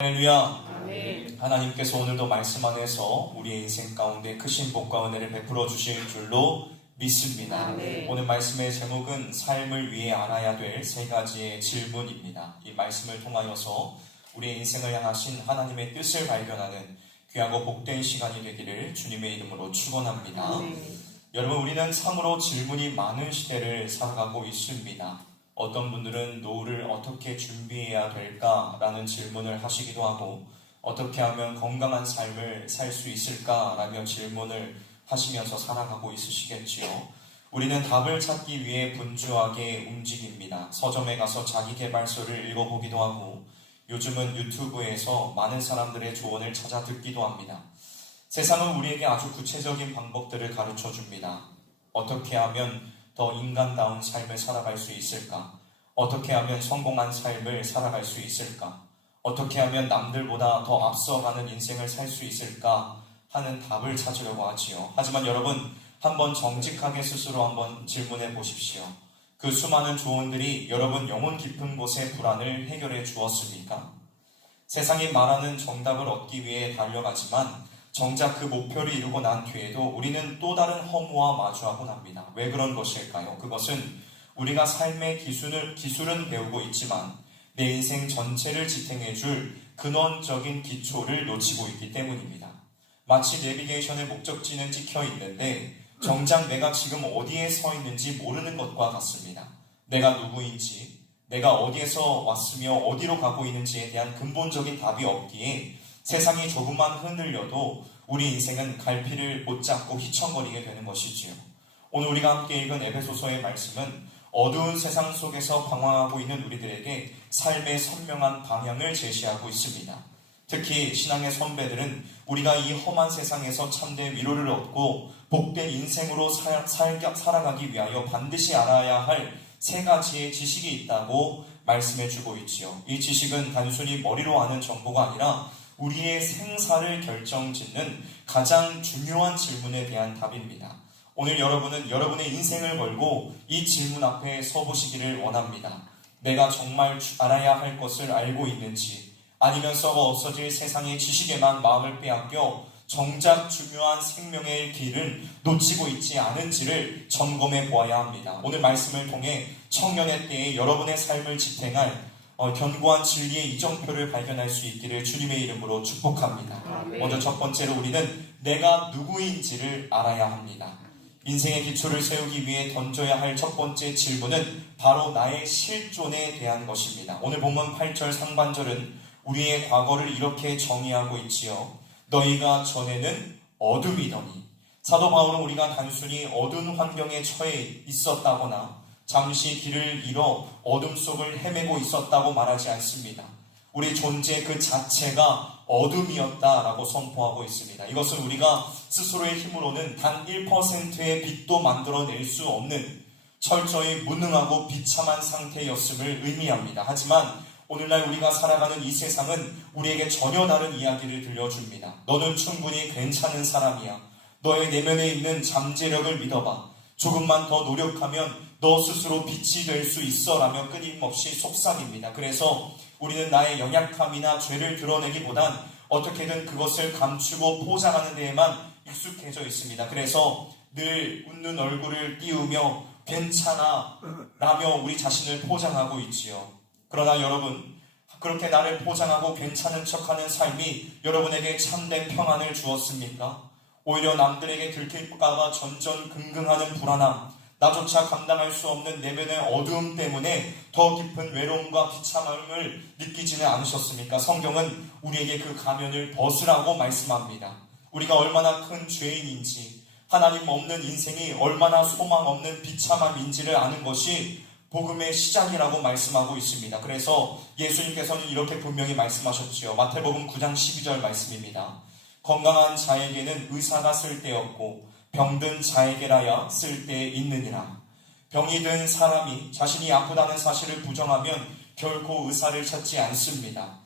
할렐루야. 아멘. 하나님께서 오늘도 말씀 안에서 우리의 인생 가운데 크신 복과 은혜를 베풀어 주실 줄로 믿습니다. 아멘. 오늘 말씀의 제목은 삶을 위해 알아야 될 세 가지의 질문입니다. 이 말씀을 통하여서 우리의 인생을 향하신 하나님의 뜻을 발견하는 귀하고 복된 시간이 되기를 주님의 이름으로 축원합니다. 아멘. 여러분, 우리는 참으로 질문이 많은 시대를 살아가고 있습니다. 어떤 분들은 노후를 어떻게 준비해야 될까라는 질문을 하시기도 하고, 어떻게 하면 건강한 삶을 살 수 있을까라며 질문을 하시면서 살아가고 있으시겠지요. 우리는 답을 찾기 위해 분주하게 움직입니다. 서점에 가서 자기계발서를 읽어보기도 하고, 요즘은 유튜브에서 많은 사람들의 조언을 찾아 듣기도 합니다. 세상은 우리에게 아주 구체적인 방법들을 가르쳐 줍니다. 어떻게 하면 더 인간다운 삶을 살아갈 수 있을까? 어떻게 하면 성공한 삶을 살아갈 수 있을까? 어떻게 하면 남들보다 더 앞서가는 인생을 살 수 있을까? 하는 답을 찾으려고 하지요. 하지만 여러분, 한번 정직하게 스스로 한번 질문해 보십시오. 그 수많은 조언들이 여러분 영혼 깊은 곳의 불안을 해결해 주었습니까? 세상이 말하는 정답을 얻기 위해 달려가지만 정작 그 목표를 이루고 난 뒤에도 우리는 또 다른 허무와 마주하곤 합니다. 왜 그런 것일까요? 그것은 우리가 삶의 기술은 배우고 있지만 내 인생 전체를 지탱해줄 근원적인 기초를 놓치고 있기 때문입니다. 마치 내비게이션의 목적지는 찍혀 있는데 정작 내가 지금 어디에 서 있는지 모르는 것과 같습니다. 내가 누구인지, 내가 어디에서 왔으며 어디로 가고 있는지에 대한 근본적인 답이 없기에 세상이 조금만 흔들려도 우리 인생은 갈피를 못 잡고 휘청거리게 되는 것이지요. 오늘 우리가 함께 읽은 에베소서의 말씀은 어두운 세상 속에서 방황하고 있는 우리들에게 삶의 선명한 방향을 제시하고 있습니다. 특히 신앙의 선배들은 우리가 이 험한 세상에서 참된 위로를 얻고 복된 인생으로 살아가기 위하여 반드시 알아야 할 세 가지의 지식이 있다고 말씀해주고 있지요. 이 지식은 단순히 머리로 아는 정보가 아니라 우리의 생사를 결정짓는 가장 중요한 질문에 대한 답입니다. 오늘 여러분은 여러분의 인생을 걸고 이 질문 앞에 서보시기를 원합니다. 내가 정말 알아야 할 것을 알고 있는지, 아니면 썩어 없어질 세상의 지식에만 마음을 빼앗겨 정작 중요한 생명의 길을 놓치고 있지 않은지를 점검해 보아야 합니다. 오늘 말씀을 통해 청년의 때에 여러분의 삶을 지탱할 견고한 진리의 이정표를 발견할 수 있기를 주님의 이름으로 축복합니다. 아멘. 먼저 첫 번째로 우리는 내가 누구인지를 알아야 합니다. 인생의 기초를 세우기 위해 던져야 할 첫 번째 질문은 바로 나의 실존에 대한 것입니다. 오늘 본문 8절 상반절은 우리의 과거를 이렇게 정의하고 있지요. 너희가 전에는 어둠이더니. 사도 바울은 우리가 단순히 어두운 환경에 처해 있었다거나 잠시 길을 잃어 어둠 속을 헤매고 있었다고 말하지 않습니다. 우리 존재 그 자체가 어둠이었다라고 선포하고 있습니다. 이것은 우리가 스스로의 힘으로는 단 1%의 빛도 만들어낼 수 없는 철저히 무능하고 비참한 상태였음을 의미합니다. 하지만 오늘날 우리가 살아가는 이 세상은 우리에게 전혀 다른 이야기를 들려줍니다. 너는 충분히 괜찮은 사람이야. 너의 내면에 있는 잠재력을 믿어봐. 조금만 더 노력하면 너 스스로 빛이 될 수 있어 라며 끊임없이 속삭입니다. 그래서 우리는 나의 연약함이나 죄를 드러내기보단 어떻게든 그것을 감추고 포장하는 데에만 익숙해져 있습니다. 그래서 늘 웃는 얼굴을 띄우며 괜찮아 라며 우리 자신을 포장하고 있지요. 그러나 여러분, 그렇게 나를 포장하고 괜찮은 척하는 삶이 여러분에게 참된 평안을 주었습니까? 오히려 남들에게 들킬까봐 전전긍긍하는 불안함, 나조차 감당할 수 없는 내면의 어두움 때문에 더 깊은 외로움과 비참함을 느끼지는 않으셨습니까? 성경은 우리에게 그 가면을 벗으라고 말씀합니다. 우리가 얼마나 큰 죄인인지, 하나님 없는 인생이 얼마나 소망 없는 비참함인지를 아는 것이 복음의 시작이라고 말씀하고 있습니다. 그래서 예수님께서는 이렇게 분명히 말씀하셨지요. 마태복음 9장 12절 말씀입니다. 건강한 자에게는 의사가 쓸데없고 병든 자에게라야 쓸데 있느니라. 병이 든 사람이 자신이 아프다는 사실을 부정하면 결코 의사를 찾지 않습니다.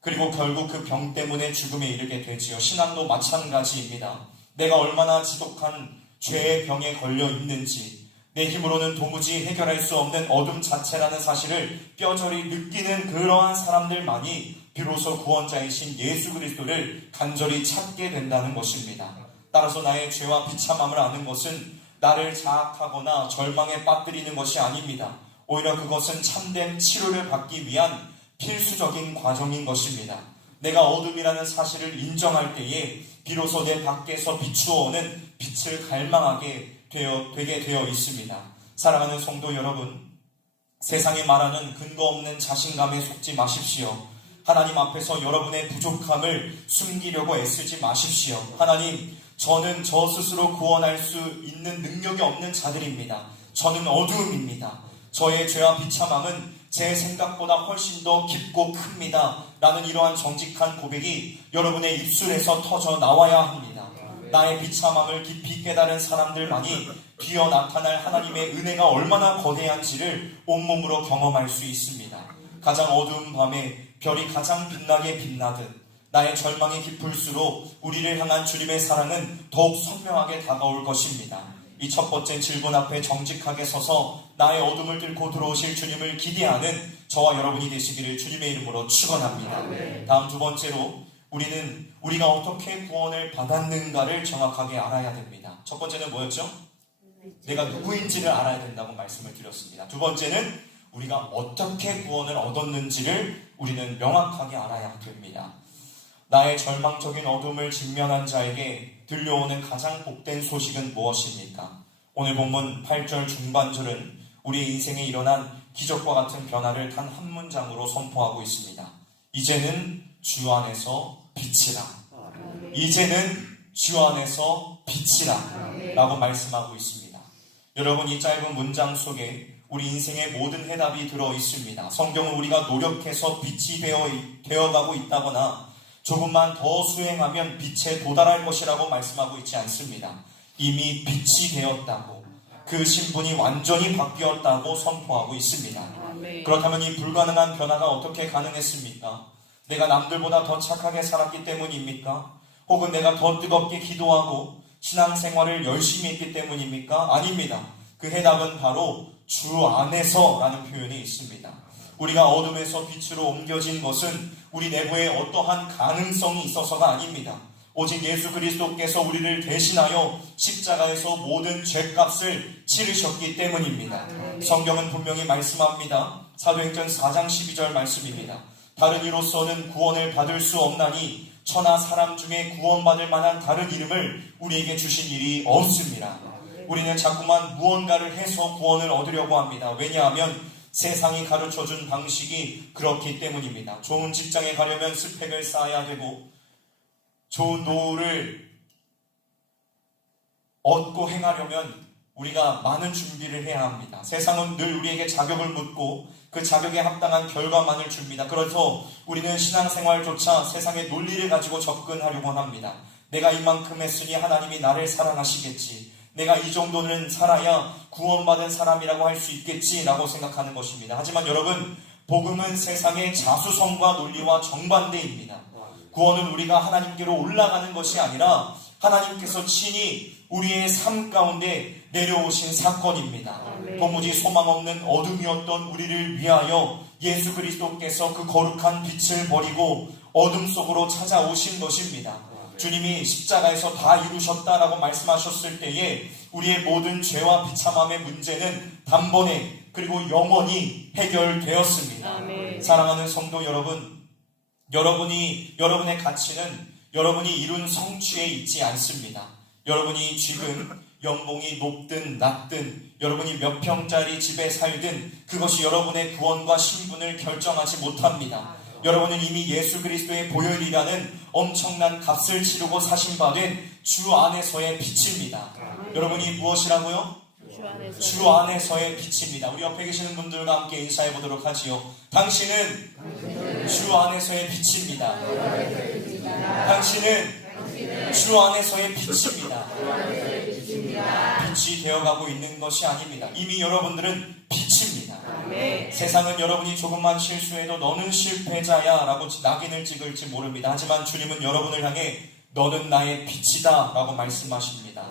그리고 결국 그 병 때문에 죽음에 이르게 되지요. 신앙도 마찬가지입니다. 내가 얼마나 지독한 죄의 병에 걸려 있는지, 내 힘으로는 도무지 해결할 수 없는 어둠 자체라는 사실을 뼈저리 느끼는 그러한 사람들만이 비로소 구원자이신 예수 그리스도를 간절히 찾게 된다는 것입니다. 따라서 나의 죄와 비참함을 아는 것은 나를 자학하거나 절망에 빠뜨리는 것이 아닙니다. 오히려 그것은 참된 치료를 받기 위한 필수적인 과정인 것입니다. 내가 어둠이라는 사실을 인정할 때에 비로소 내 밖에서 비추어오는 빛을 갈망하게 되게 되어 있습니다. 사랑하는 성도 여러분, 세상이 말하는 근거 없는 자신감에 속지 마십시오. 하나님 앞에서 여러분의 부족함을 숨기려고 애쓰지 마십시오. 하나님, 저는 저 스스로 구원할 수 있는 능력이 없는 자들입니다. 저는 어두움입니다. 저의 죄와 비참함은 제 생각보다 훨씬 더 깊고 큽니다. 라는 이러한 정직한 고백이 여러분의 입술에서 터져 나와야 합니다. 나의 비참함을 깊이 깨달은 사람들만이 뒤어 나타날 하나님의 은혜가 얼마나 거대한지를 온몸으로 경험할 수 있습니다. 가장 어두운 밤에 별이 가장 빛나게 빛나듯 나의 절망이 깊을수록 우리를 향한 주님의 사랑은 더욱 선명하게 다가올 것입니다. 이 첫 번째 질문 앞에 정직하게 서서 나의 어둠을 뚫고 들어오실 주님을 기대하는 저와 여러분이 되시기를 주님의 이름으로 축원합니다. 다음 두 번째로 우리가 어떻게 구원을 받았는가를 정확하게 알아야 됩니다. 첫 번째는 뭐였죠? 내가 누구인지를 알아야 된다고 말씀을 드렸습니다. 두 번째는 우리가 어떻게 구원을 얻었는지를 우리는 명확하게 알아야 됩니다. 나의 절망적인 어둠을 직면한 자에게 들려오는 가장 복된 소식은 무엇입니까? 오늘 본문 8절 중반절은 우리의 인생에 일어난 기적과 같은 변화를 단 한 문장으로 선포하고 있습니다. 이제는 주 안에서 빛이라. 이제는 주 안에서 빛이라 라고 말씀하고 있습니다. 여러분, 이 짧은 문장 속에 우리 인생의 모든 해답이 들어 있습니다. 성경은 우리가 노력해서 빛이 되어가고 있다거나 조금만 더 수행하면 빛에 도달할 것이라고 말씀하고 있지 않습니다. 이미 빛이 되었다고, 그 신분이 완전히 바뀌었다고 선포하고 있습니다. 그렇다면 이 불가능한 변화가 어떻게 가능했습니까? 내가 남들보다 더 착하게 살았기 때문입니까? 혹은 내가 더 뜨겁게 기도하고 신앙생활을 열심히 했기 때문입니까? 아닙니다. 그 해답은 바로 주 안에서라는 표현이 있습니다. 우리가 어둠에서 빛으로 옮겨진 것은 우리 내부에 어떠한 가능성이 있어서가 아닙니다. 오직 예수 그리스도께서 우리를 대신하여 십자가에서 모든 죄값을 치르셨기 때문입니다. 성경은 분명히 말씀합니다. 사도행전 4장 12절 말씀입니다. 다른 이로서는 구원을 받을 수 없나니 천하 사람 중에 구원받을 만한 다른 이름을 우리에게 주신 일이 없습니다. 우리는 자꾸만 무언가를 해서 구원을 얻으려고 합니다. 왜냐하면 세상이 가르쳐준 방식이 그렇기 때문입니다. 좋은 직장에 가려면 스펙을 쌓아야 되고 좋은 노후를 얻고 행하려면 우리가 많은 준비를 해야 합니다. 세상은 늘 우리에게 자격을 묻고 그 자격에 합당한 결과만을 줍니다. 그래서 우리는 신앙생활조차 세상의 논리를 가지고 접근하려고 합니다. 내가 이만큼 했으니 하나님이 나를 사랑하시겠지. 내가 이 정도는 살아야 구원받은 사람이라고 할 수 있겠지라고 생각하는 것입니다. 하지만 여러분, 복음은 세상의 자수성과 논리와 정반대입니다. 구원은 우리가 하나님께로 올라가는 것이 아니라 하나님께서 친히 우리의 삶 가운데 내려오신 사건입니다. 도무지 소망 없는 어둠이었던 우리를 위하여 예수 그리스도께서 그 거룩한 빛을 버리고 어둠 속으로 찾아오신 것입니다. 주님이 십자가에서 다 이루셨다라고 말씀하셨을 때에 우리의 모든 죄와 비참함의 문제는 단번에 그리고 영원히 해결되었습니다. 사랑하는 성도 여러분, 여러분의 가치는 여러분이 이룬 성취에 있지 않습니다. 여러분이 지금 연봉이 높든 낮든, 여러분이 몇 평짜리 집에 살든 그것이 여러분의 구원과 신분을 결정하지 못합니다. 여러분은 이미 예수 그리스도의 보혈이라는 엄청난 값을 치르고 사신 바 된 주 안에서의 빛입니다. 여러분이 무엇이라고요? 주 안에서의 빛입니다. 우리 옆에 계시는 분들과 함께 인사해 보도록 하지요. 당신은 주 안에서의 빛입니다. 당신은 주 안에서의 빛입니다. 빛이 되어가고 있는 것이 아닙니다. 이미 여러분들은 빛입니다. 세상은 여러분이 조금만 실수해도 너는 실패자야 라고 낙인을 찍을지 모릅니다. 하지만 주님은 여러분을 향해 너는 나의 빛이다 라고 말씀하십니다.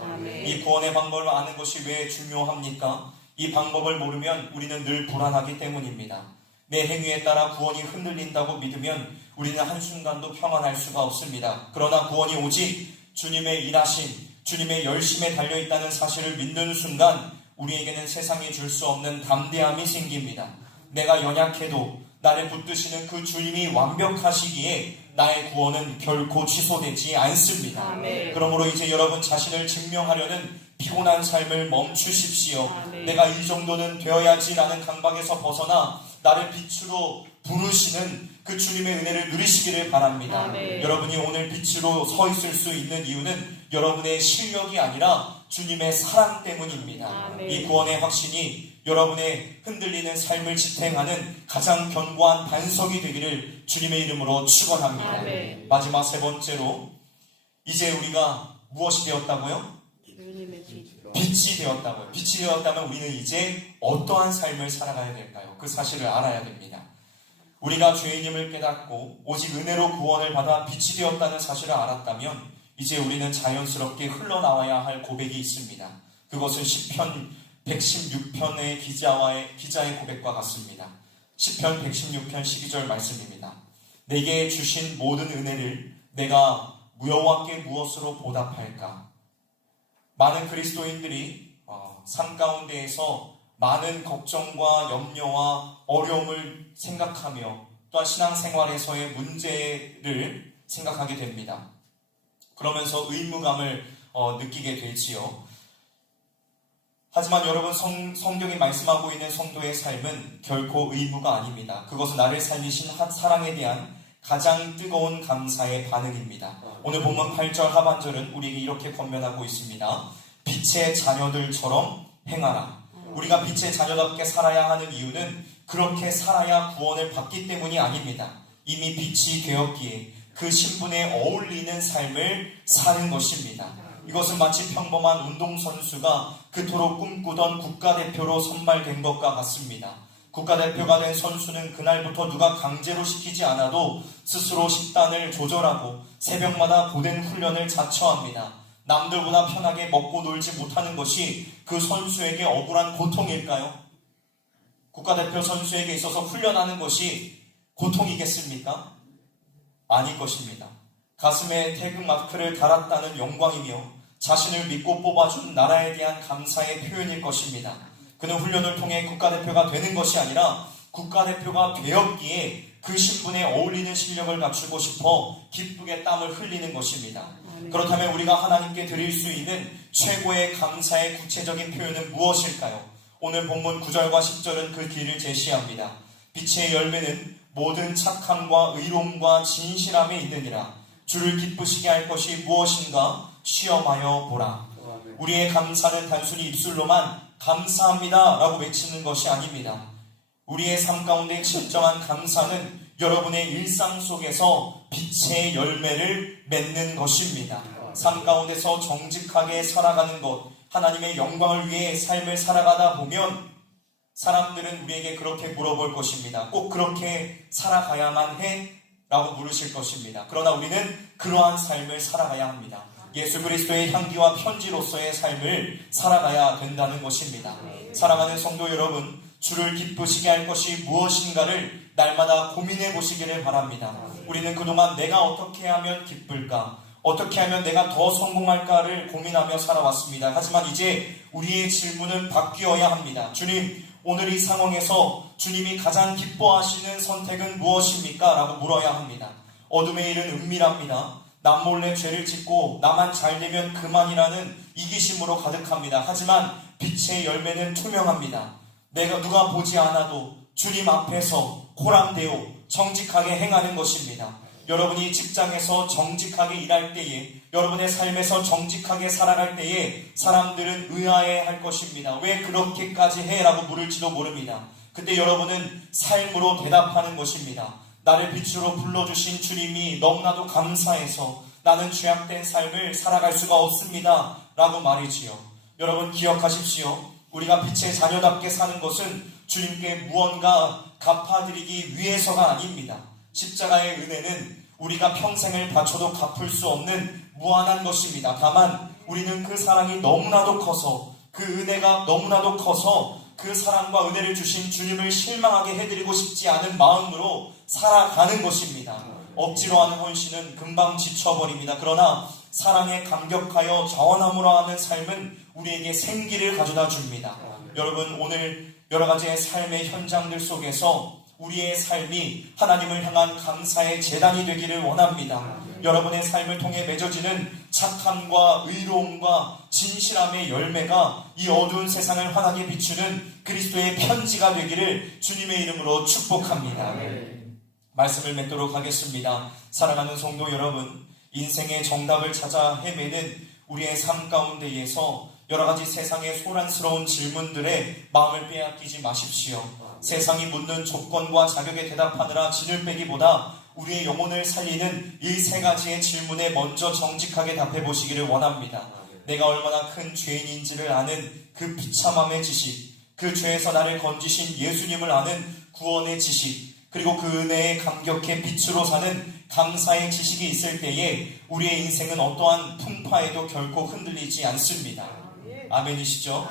이 구원의 방법을 아는 것이 왜 중요합니까? 이 방법을 모르면 우리는 늘 불안하기 때문입니다. 내 행위에 따라 구원이 흔들린다고 믿으면 우리는 한순간도 평안할 수가 없습니다. 그러나 구원이 오직 주님의 일하심, 주님의 열심에 달려있다는 사실을 믿는 순간 우리에게는 세상이 줄 수 없는 담대함이 생깁니다. 내가 연약해도 나를 붙드시는 그 주님이 완벽하시기에 나의 구원은 결코 취소되지 않습니다. 아멘. 그러므로 이제 여러분 자신을 증명하려는 피곤한 삶을 멈추십시오. 아멘. 내가 이 정도는 되어야지 라는 강박에서 벗어나 나를 빛으로 부르시는 그 주님의 은혜를 누리시기를 바랍니다. 아멘. 여러분이 오늘 빛으로 서 있을 수 있는 이유는 여러분의 실력이 아니라 주님의 사랑 때문입니다. 아멘. 이 구원의 확신이 여러분의 흔들리는 삶을 지탱하는 가장 견고한 반석이 되기를 주님의 이름으로 축원합니다. 아멘. 마지막 세 번째로 이제 우리가 무엇이 되었다고요? 주님의 빛. 빛이 되었다고요. 빛이 되었다면 우리는 이제 어떠한 삶을 살아가야 될까요? 그 사실을 알아야 됩니다. 우리가 죄인임을 깨닫고 오직 은혜로 구원을 받아 빛이 되었다는 사실을 알았다면 이제 우리는 자연스럽게 흘러나와야 할 고백이 있습니다. 그것은 시편 116편의 기자의 고백과 같습니다. 시편 116편 12절 말씀입니다. 내게 주신 모든 은혜를 내가 여호와께 무엇으로 보답할까? 많은 그리스도인들이 삶 가운데에서 많은 걱정과 염려와 어려움을 생각하며 또한 신앙생활에서의 문제를 생각하게 됩니다. 그러면서 의무감을 느끼게 되지요. 하지만 여러분 성경이 말씀하고 있는 성도의 삶은 결코 의무가 아닙니다. 그것은 나를 살리신 사랑에 대한 가장 뜨거운 감사의 반응입니다. 오늘 본문 8절 하반절은 우리에게 이렇게 권면하고 있습니다. 빛의 자녀들처럼 행하라. 우리가 빛의 자녀답게 살아야 하는 이유는 그렇게 살아야 구원을 받기 때문이 아닙니다. 이미 빛이 되었기에 그 신분에 어울리는 삶을 사는 것입니다. 이것은 마치 평범한 운동선수가 그토록 꿈꾸던 국가대표로 선발된 것과 같습니다. 국가대표가 된 선수는 그날부터 누가 강제로 시키지 않아도 스스로 식단을 조절하고 새벽마다 고된 훈련을 자처합니다. 남들보다 편하게 먹고 놀지 못하는 것이 그 선수에게 억울한 고통일까요? 국가대표 선수에게 있어서 훈련하는 것이 고통이겠습니까? 아닐 것입니다. 가슴에 태극마크를 달았다는 영광이며 자신을 믿고 뽑아준 나라에 대한 감사의 표현일 것입니다. 그는 훈련을 통해 국가대표가 되는 것이 아니라 국가대표가 되었기에 그 신분에 어울리는 실력을 갖추고 싶어 기쁘게 땀을 흘리는 것입니다. 그렇다면 우리가 하나님께 드릴 수 있는 최고의 감사의 구체적인 표현은 무엇일까요? 오늘 본문 9절과 10절은 그 길을 제시합니다. 빛의 열매는 모든 착함과 의로움과 진실함에 있느니라. 주를 기쁘시게 할 것이 무엇인가 시험하여 보라. 우리의 감사는 단순히 입술로만 감사합니다 라고 외치는 것이 아닙니다. 우리의 삶 가운데 진정한 감사는 여러분의 일상 속에서 빛의 열매를 맺는 것입니다. 삶 가운데서 정직하게 살아가는 것, 하나님의 영광을 위해 삶을 살아가다 보면 사람들은 우리에게 그렇게 물어볼 것입니다. 꼭 그렇게 살아가야만 해? 라고 물으실 것입니다. 그러나 우리는 그러한 삶을 살아가야 합니다. 예수 그리스도의 향기와 편지로서의 삶을 살아가야 된다는 것입니다. 사랑하는 성도 여러분, 주를 기쁘시게 할 것이 무엇인가를 날마다 고민해 보시기를 바랍니다. 우리는 그동안 내가 어떻게 하면 기쁠까? 어떻게 하면 내가 더 성공할까를 고민하며 살아왔습니다. 하지만 이제 우리의 질문은 바뀌어야 합니다. 주님, 오늘 이 상황에서 주님이 가장 기뻐하시는 선택은 무엇입니까? 라고 물어야 합니다. 어둠의 일은 은밀합니다. 남몰래 죄를 짓고 나만 잘되면 그만이라는 이기심으로 가득합니다. 하지만 빛의 열매는 투명합니다. 내가 누가 보지 않아도 주님 앞에서 호랑되어 정직하게 행하는 것입니다. 여러분이 직장에서 정직하게 일할 때에, 여러분의 삶에서 정직하게 살아갈 때에 사람들은 의아해할 것입니다. 왜 그렇게까지 해? 라고 물을지도 모릅니다. 그때 여러분은 삶으로 대답하는 것입니다. 나를 빛으로 불러주신 주님이 너무나도 감사해서 나는 죄악된 삶을 살아갈 수가 없습니다 라고 말이지요. 여러분 기억하십시오. 우리가 빛의 자녀답게 사는 것은 주님께 무언가 갚아드리기 위해서가 아닙니다. 십자가의 은혜는 우리가 평생을 바쳐도 갚을 수 없는 무한한 것입니다. 다만 우리는 그 사랑이 너무나도 커서, 그 은혜가 너무나도 커서 그 사랑과 은혜를 주신 주님을 실망하게 해드리고 싶지 않은 마음으로 살아가는 것입니다. 억지로 하는 헌신은 금방 지쳐버립니다. 그러나 사랑에 감격하여 자원함으로 하는 삶은 우리에게 생기를 가져다 줍니다. 여러분, 오늘 여러 가지의 삶의 현장들 속에서 우리의 삶이 하나님을 향한 감사의 제단이 되기를 원합니다. 여러분의 삶을 통해 맺어지는 착함과 의로움과 진실함의 열매가 이 어두운 세상을 환하게 비추는 그리스도의 편지가 되기를 주님의 이름으로 축복합니다. 말씀을 맺도록 하겠습니다. 사랑하는 성도 여러분, 인생의 정답을 찾아 헤매는 우리의 삶 가운데에서 여러 가지 세상의 소란스러운 질문들에 마음을 빼앗기지 마십시오. 세상이 묻는 조건과 자격에 대답하느라 진을 빼기보다 우리의 영혼을 살리는 이 세 가지의 질문에 먼저 정직하게 답해 보시기를 원합니다. 내가 얼마나 큰 죄인인지를 아는 그 비참함의 지식, 그 죄에서 나를 건지신 예수님을 아는 구원의 지식, 그리고 그 은혜에 감격해 빛으로 사는 감사의 지식이 있을 때에 우리의 인생은 어떠한 풍파에도 결코 흔들리지 않습니다. 아멘이시죠?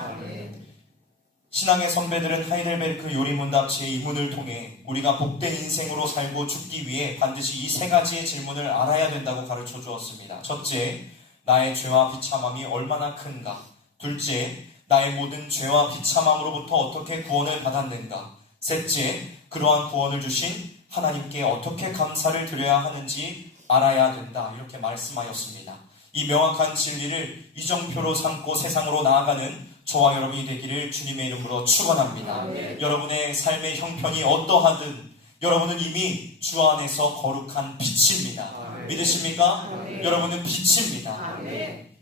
신앙의 선배들은 하이델베르크 요리문답 제2문을 통해 우리가 복된 인생으로 살고 죽기 위해 반드시 이 세 가지의 질문을 알아야 된다고 가르쳐 주었습니다. 첫째, 나의 죄와 비참함이 얼마나 큰가? 둘째, 나의 모든 죄와 비참함으로부터 어떻게 구원을 받았는가? 셋째, 그러한 구원을 주신 하나님께 어떻게 감사를 드려야 하는지 알아야 된다. 이렇게 말씀하였습니다. 이 명확한 진리를 이정표로 삼고 세상으로 나아가는 저와 여러분이 되기를 주님의 이름으로 축원합니다. 여러분의 삶의 형편이 어떠하든 여러분은 이미 주 안에서 거룩한 빛입니다. 믿으십니까? 여러분은 빛입니다.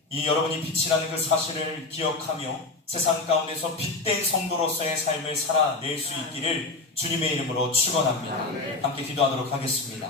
이 여러분이 빛이라는 그 사실을 기억하며 세상 가운데서 빛된 성도로서의 삶을 살아낼 수 있기를 주님의 이름으로 축원합니다. 함께 기도하도록 하겠습니다.